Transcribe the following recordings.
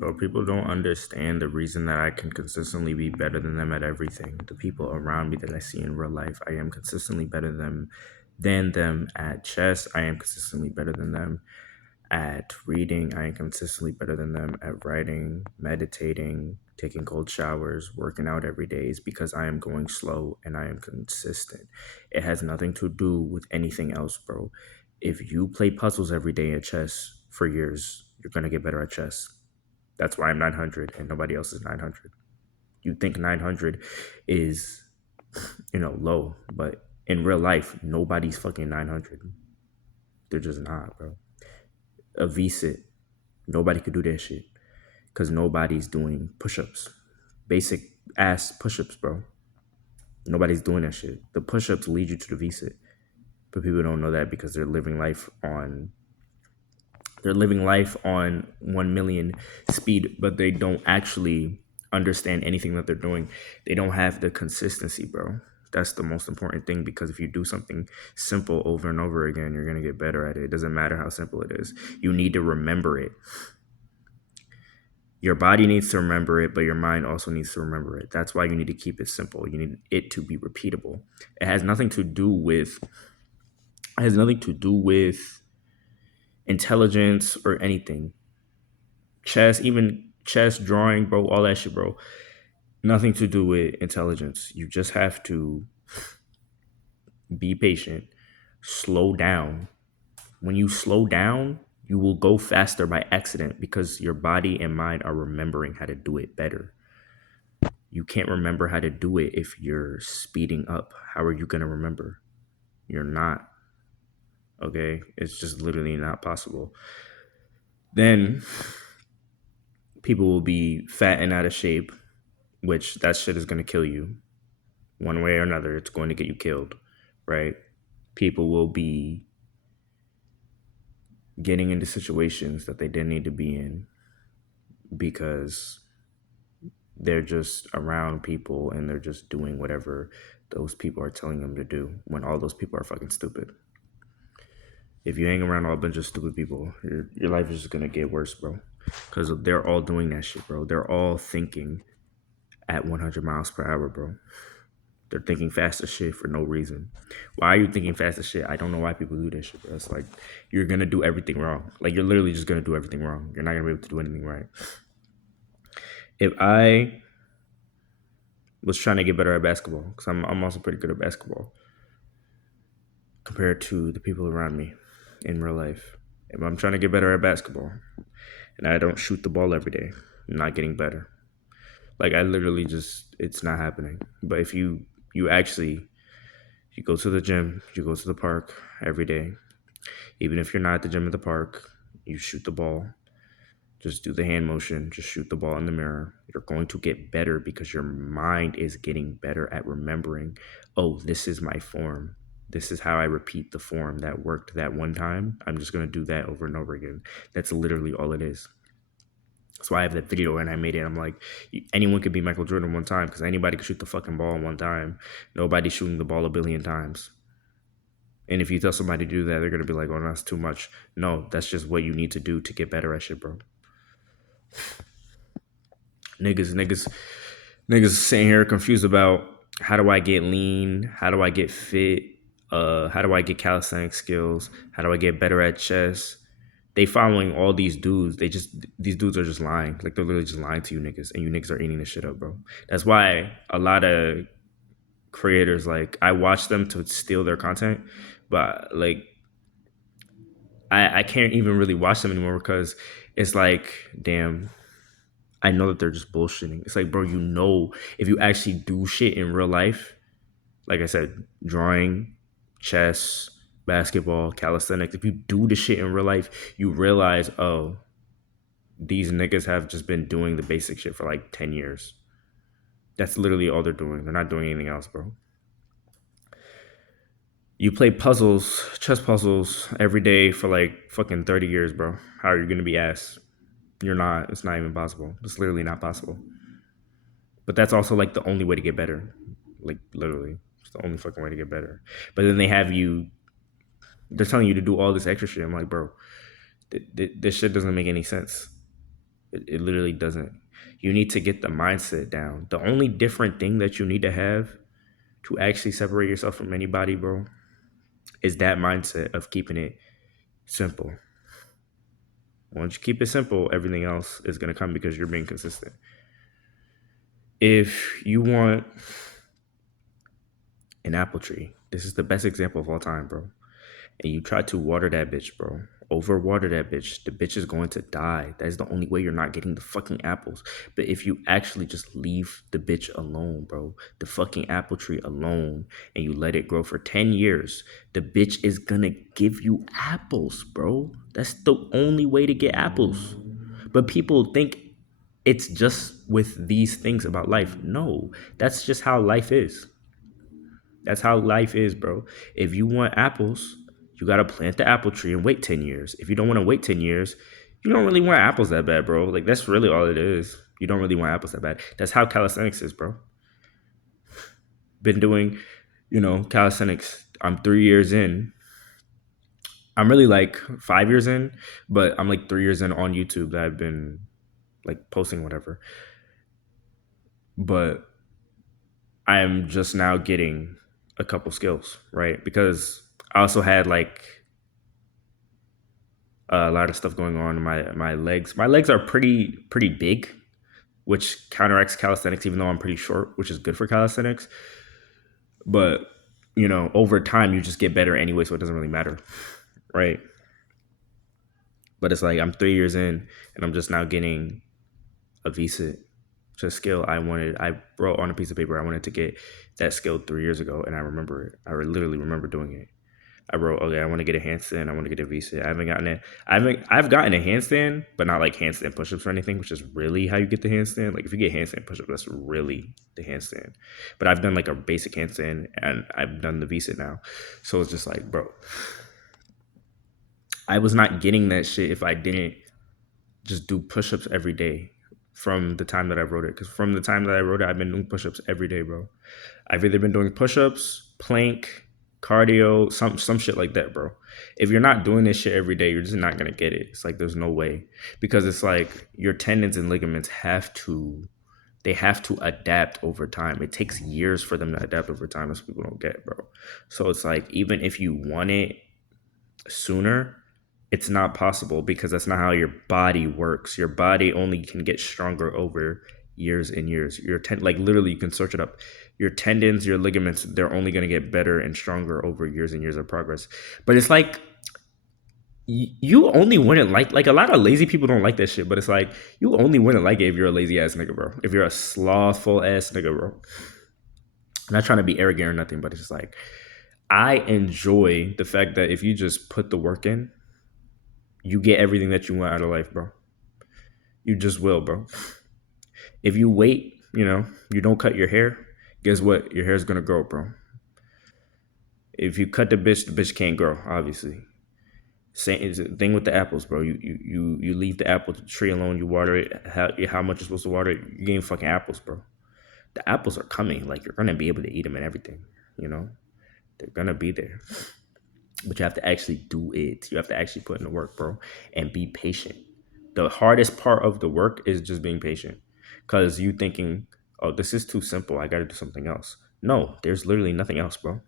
bro. People don't understand the reason that I can consistently be better than them at everything. The people around me that I see in real life, I am consistently better than them at chess. I am consistently better than them at reading. I am consistently better than them at writing, meditating, taking cold showers, working out every day is because I am going slow and I am consistent. It has nothing to do with anything else, bro. If you play puzzles every day at chess for years, you're going to get better at chess. That's why I'm 900 and nobody else is 900. You think 900 is, low, but in real life, nobody's fucking 900. They're just not, bro. A VSIT, nobody could do that shit because nobody's doing push-ups, basic ass push-ups, bro. Nobody's doing that shit. The push-ups lead you to the VSIT, but people don't know that because they're living life on 1 million speed, but they don't actually understand anything that they're doing. They don't have the consistency, bro. That's the most important thing, because if you do something simple over and over again, you're going to get better at it. It doesn't matter how simple it is. You need to remember it. Your body needs to remember it, but your mind also needs to remember it. That's why you need to keep it simple. You need it to be repeatable. It has nothing to do with intelligence or anything. Chess, drawing, bro, all that shit, bro. Nothing to do with intelligence. You just have to be patient, slow down. When you slow down, you will go faster by accident because your body and mind are remembering how to do it better. You can't remember how to do it if you're speeding up. How are you going to remember? You're not. Okay? It's just literally not possible. Then people will be fat and out of shape, which that shit is going to kill you. One way or another, it's going to get you killed, right? People will be getting into situations that they didn't need to be in because they're just around people and they're just doing whatever those people are telling them to do when all those people are fucking stupid. If you hang around all a bunch of stupid people, your life is just going to get worse, bro. Because they're all doing that shit, bro. They're all thinking at 100 miles per hour, bro. They're thinking fast as shit for no reason. Why are you thinking fast as shit? I don't know why people do this shit, bro. It's like you're gonna do everything wrong. Like you're literally just gonna do everything wrong. You're not gonna be able to do anything right. If I was trying to get better at basketball, because I'm also pretty good at basketball compared to the people around me in real life. If I'm trying to get better at basketball and I don't shoot the ball every day, I'm not getting better. Like I literally just, it's not happening. But if you actually, you go to the gym, you go to the park every day, even if you're not at the gym at the park, you shoot the ball, just do the hand motion, just shoot the ball in the mirror. You're going to get better because your mind is getting better at remembering, oh, this is my form. This is how I repeat the form that worked that one time. I'm just going to do that over and over again. That's literally all it is. That's why I have that video and I made it. I'm like, anyone could be Michael Jordan one time because anybody could shoot the fucking ball one time. Nobody's shooting the ball a billion times. And if you tell somebody to do that, they're going to be like, oh, that's too much. No, that's just what you need to do to get better at shit, bro. Niggas sitting here confused about how do I get lean? How do I get fit? How do I get calisthenic skills? How do I get better at chess? They following all these dudes. These dudes are just lying. Like they're literally just lying to you niggas, and you niggas are eating this shit up, bro. That's why a lot of creators, like, I watch them to steal their content, but like I can't even really watch them anymore because it's like, damn, I know that they're just bullshitting. It's like, bro, if you actually do shit in real life, like I said, drawing, chess, basketball, calisthenics, if you do the shit in real life, you realize, oh, these niggas have just been doing the basic shit for like 10 years. That's literally all they're doing. They're not doing anything else, bro. You play chess puzzles every day for like fucking 30 years, bro. How are you going to be ass? You're not. It's not even possible. It's literally not possible. But that's also like the only way to get better. Like literally, it's the only fucking way to get better. But then they're telling you to do all this extra shit. I'm like, bro, this shit doesn't make any sense. It literally doesn't. You need to get the mindset down. The only different thing that you need to have to actually separate yourself from anybody, bro, is that mindset of keeping it simple. Once you keep it simple, everything else is going to come because you're being consistent. If you want an apple tree, this is the best example of all time, bro. And you try to water that bitch, bro. Overwater that bitch. The bitch is going to die. That is the only way you're not getting the fucking apples. But if you actually just leave the bitch alone, bro, the fucking apple tree alone, and you let it grow for 10 years, the bitch is gonna give you apples, bro. That's the only way to get apples. But people think it's just with these things about life. No, that's just how life is. That's how life is, bro. If you want apples, you gotta plant the apple tree and wait 10 years. If you don't want to wait 10 years, you don't really want apples that bad, bro. Like, that's really all it is. You don't really want apples that bad. That's how calisthenics is, bro. Been doing, calisthenics. I'm 3 years in. I'm really like 5 years in, but I'm like 3 years in on YouTube that I've been like posting whatever. But I'm just now getting a couple skills, right? Because I also had like a lot of stuff going on in my legs. My legs are pretty big, which counteracts calisthenics, even though I'm pretty short, which is good for calisthenics. But over time, you just get better anyway, so it doesn't really matter, right? But it's like I'm 3 years in, and I'm just now getting a VSIT, which is a skill I wanted. I wrote on a piece of paper I wanted to get that skill 3 years ago, and I remember it. I literally remember doing it. I wrote, okay, I want to get a handstand. I want to get a VSIT. I haven't gotten it. I've gotten a handstand, but not like handstand push-ups or anything, which is really how you get the handstand. Like if you get handstand push-ups, that's really the handstand. But I've done like a basic handstand, and I've done the VSIT now. So it's just like, bro, I was not getting that shit if I didn't just do push-ups every day from the time that I wrote it. Because from the time that I wrote it, I've been doing push-ups every day, bro. I've either been doing push-ups, plank, cardio, some shit like that, bro. If you're not doing this shit every day, you're just not gonna get it. It's like there's no way. Because it's like your tendons and ligaments have to adapt over time. It takes years for them to adapt over time. That's what people don't get, bro. So it's like even if you want it sooner, it's not possible because that's not how your body works. Your body only can get stronger over years and years. Like literally, you can search it up. Your tendons, your ligaments, they're only going to get better and stronger over years and years of progress. But it's like you only wouldn't like a lot of lazy people don't like that shit. But it's like you only wouldn't like it if you're a lazy ass nigga, bro. If you're a slothful ass nigga, bro. I'm not trying to be arrogant or nothing, but it's just like I enjoy the fact that if you just put the work in, you get everything that you want out of life, bro. You just will, bro. If you wait, you don't cut your hair, guess what? Your hair's gonna grow, bro. If you cut the bitch can't grow, obviously. Same thing with the apples, bro. You leave the apple tree alone, you water it, how much you're supposed to water it, you getting fucking apples, bro. The apples are coming, like you're gonna be able to eat them and everything, They're gonna be there. But you have to actually do it. You have to actually put in the work, bro, and be patient. The hardest part of the work is just being patient. Because you thinking, oh, this is too simple. I got to do something else. No, there's literally nothing else, bro.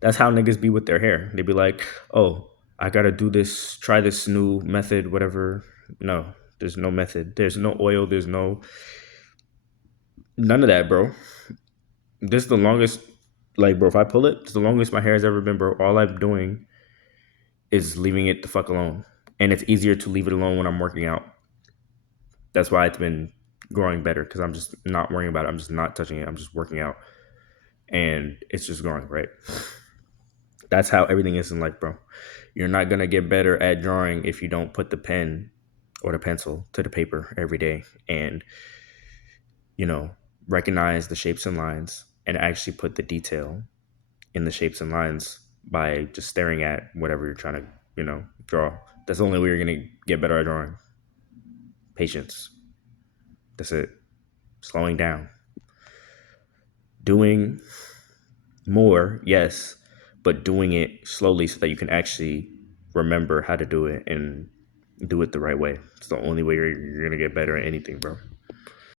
That's how niggas be with their hair. They be like, oh, I got to do this, try this new method, whatever. No, there's no method. There's no oil. There's none of that, bro. This is the longest, like, bro, if I pull it, it's the longest my hair has ever been, bro. All I'm doing is leaving it the fuck alone. And it's easier to leave it alone when I'm working out. That's why it's been growing better because I'm just not worrying about it. I'm just not touching it. I'm just working out. And it's just growing, right? That's how everything is in life, bro. You're not going to get better at drawing if you don't put the pen or the pencil to the paper every day and, recognize the shapes and lines and actually put the detail in the shapes and lines by just staring at whatever you're trying to, draw. That's the only way you're going to get better at drawing. Patience. That's it. Slowing down. Doing more, yes, but doing it slowly so that you can actually remember how to do it and, do it the right way. It's the only way you're gonna get better at anything, bro.